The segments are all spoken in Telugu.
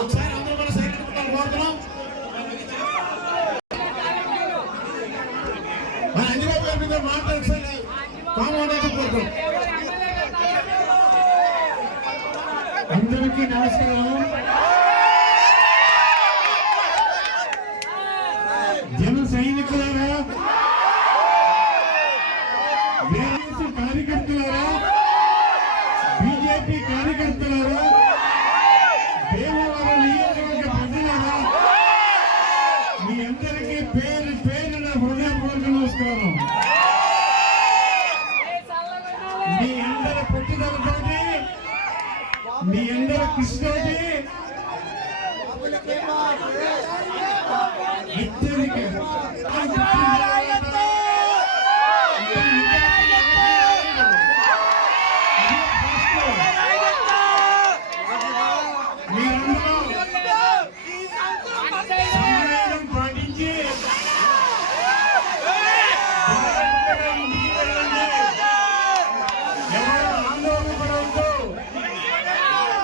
ఒకసారి అందరూ మన సైకిల్ కోరుతున్నాం. మన అంజబాబు గారి మీద మాట్లాడుతుంది కామన్ కోరుతున్నాం. అందరికీ నమస్కారం. జన సైనికులారా, కార్యకర్తలారా, బీజేపీ కార్యకర్తలారా, దేవవరం నియోజకవర్గ ప్రజలారా, మీ అందరికీ పేరు పేరున హృదయపూర్వక నమస్కారం. మీ అందరి పట్టుదలతోటి, మీ అందరి కృషితోటి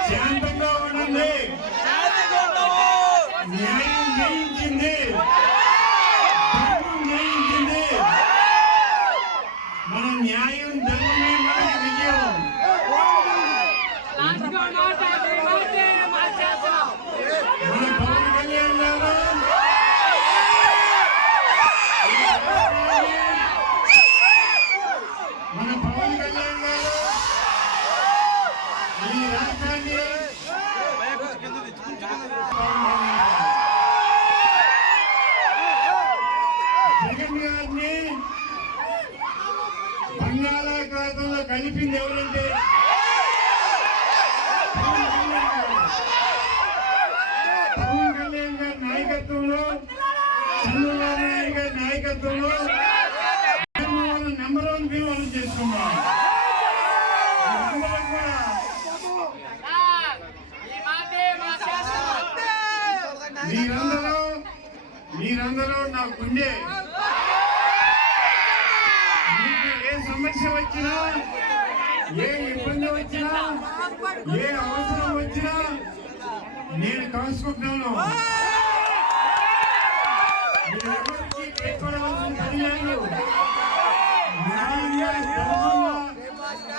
శాంతంగా ఉండండి. న్యాయం జయించింది, ధర్మం జయించింది. మన న్యాయం ధర్మమే మనకి విజయం. మన పవన్ కళ్యాణ్ గారు ఈ రాష్ట్రాన్ని జగన్ గారిని బంగాళాఖాతంలో కలిపింది ఎవరంటే పవన్ కళ్యాణ్ గారి నాయకత్వంలో, చంద్రబాబు నాయుడు గారి నాయకత్వంలో నెంబర్ 1 విలువలు చేసుకున్నాం. మీరందరూ నాకుండే మీకు ఏ సమస్య వచ్చినా, ఏ ఇబ్బంది వచ్చినా, ఏ అవసరం వచ్చినా నేను కలుసుకుంటాను. మీరెవరికి పెట్టుకోవాల్సిన పని లేదు.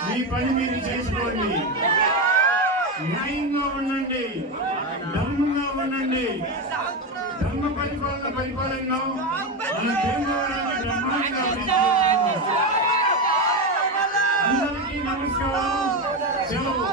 మీ పని మీరు చేసుకోండి. న్యాయంగా ఉండండి, ధర్మంగా ఉండండి. ధర్మ పరిపాలనలో మన దేవరాన్ని బ్రహ్మాండంగా అందరికీ నమస్కారం. సెలవు.